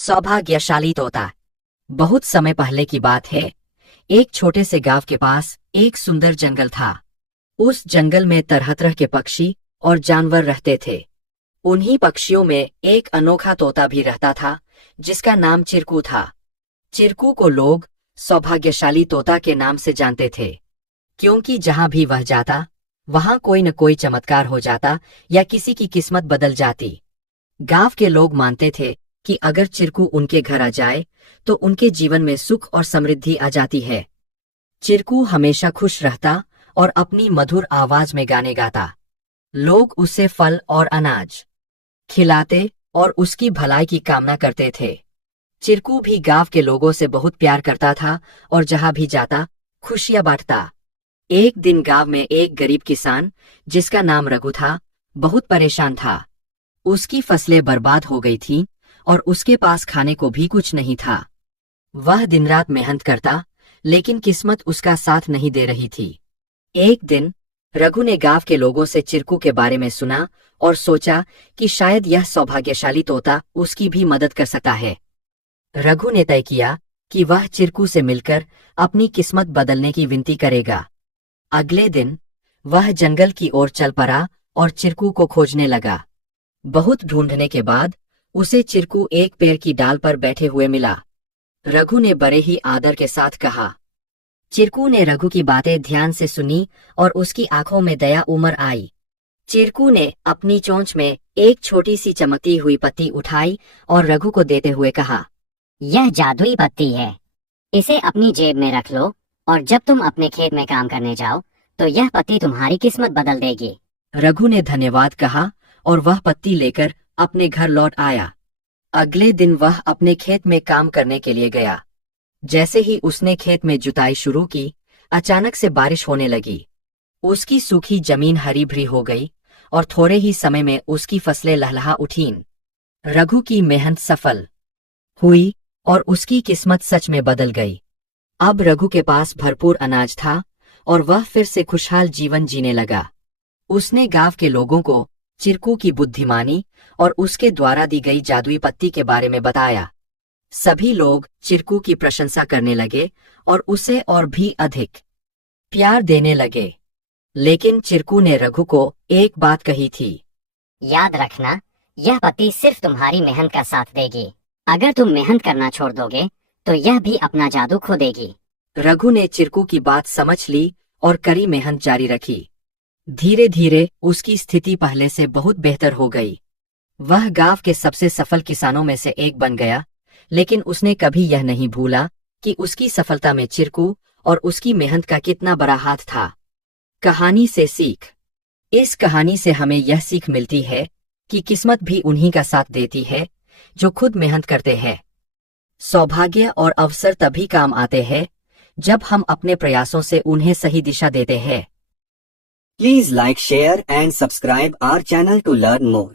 सौभाग्यशाली तोता। बहुत समय पहले की बात है। एक छोटे से गांव के पास एक सुंदर जंगल था। उस जंगल में तरह तरह के पक्षी और जानवर रहते थे। उन्हीं पक्षियों में एक अनोखा तोता भी रहता था जिसका नाम चिरकू था। चिरकू को लोग सौभाग्यशाली तोता के नाम से जानते थे, क्योंकि जहां भी वह जाता वहां कोई न कोई चमत्कार हो जाता या किसी की किस्मत बदल जाती। गांव के लोग मानते थे कि अगर चिरकू उनके घर आ जाए तो उनके जीवन में सुख और समृद्धि आ जाती है। चिरकू हमेशा खुश रहता और अपनी मधुर आवाज में गाने गाता। लोग उसे फल और अनाज खिलाते और उसकी भलाई की कामना करते थे। चिरकू भी गांव के लोगों से बहुत प्यार करता था और जहां भी जाता खुशियां बांटता। एक दिन गांव में एक गरीब किसान, जिसका नाम रघु था, बहुत परेशान था। उसकी फसलें बर्बाद हो गई थीं और उसके पास खाने को भी कुछ नहीं था। वह दिन रात मेहनत करता, लेकिन किस्मत उसका साथ नहीं दे रही थी। एक दिन रघु ने गांव के लोगों से चिरकू के बारे में सुना और सोचा कि शायद यह सौभाग्यशाली तोता उसकी भी मदद कर सकता है। रघु ने तय किया कि वह चिरकू से मिलकर अपनी किस्मत बदलने की विनती करेगा। अगले दिन वह जंगल की ओर चल पड़ा और चिरकू को खोजने लगा। बहुत ढूंढने के बाद उसे चिरकू एक पेड़ की डाल पर बैठे हुए मिला। रघु ने बड़े ही आदर के साथ कहा। चिरकू ने रघु की बातें ध्यान से सुनी और उसकी आंखों में दया उमड़ आई। चिरकू ने अपनी चोंच में एक छोटी सी चमकती हुई पत्ती उठाई और रघु को देते हुए कहा, यह जादुई पत्ती है, इसे अपनी जेब में रख लो और जब तुम अपने खेत में काम करने जाओ तो यह पत्ती तुम्हारी किस्मत बदल देगी। रघु ने धन्यवाद कहा और वह पत्ती लेकर अपने घर लौट आया। अगले दिन वह अपने खेत में काम करने के लिए गया। जैसे ही उसने खेत में जुताई शुरू की, अचानक से बारिश होने लगी। उसकी सूखी जमीन हरी भरी हो गई और थोड़े ही समय में उसकी फसलें लहलहा उठीं। रघु की मेहनत सफल हुई और उसकी किस्मत सच में बदल गई। अब रघु के पास भरपूर अनाज था और वह फिर से खुशहाल जीवन जीने लगा। उसने गांव के लोगों को चिरकू की बुद्धिमानी और उसके द्वारा दी गई जादुई पत्ती के बारे में बताया। सभी लोग चिरकू की प्रशंसा करने लगे और उसे और भी अधिक प्यार देने लगे। लेकिन चिरकू ने रघु को एक बात कही थी, याद रखना, यह पत्ती सिर्फ तुम्हारी मेहनत का साथ देगी। अगर तुम मेहनत करना छोड़ दोगे तो यह भी अपना जादू खो देगी। रघु ने चिरकू की बात समझ ली और कड़ी मेहनत जारी रखी। धीरे धीरे उसकी स्थिति पहले से बहुत बेहतर हो गई। वह गांव के सबसे सफल किसानों में से एक बन गया, लेकिन उसने कभी यह नहीं भूला कि उसकी सफलता में चिरकू और उसकी मेहनत का कितना बड़ा हाथ था। कहानी से सीख। इस कहानी से हमें यह सीख मिलती है कि किस्मत भी उन्हीं का साथ देती है जो खुद मेहनत करते हैं। सौभाग्य और अवसर तभी काम आते हैं जब हम अपने प्रयासों से उन्हें सही दिशा देते हैं। Please like, share and subscribe our channel to learn more.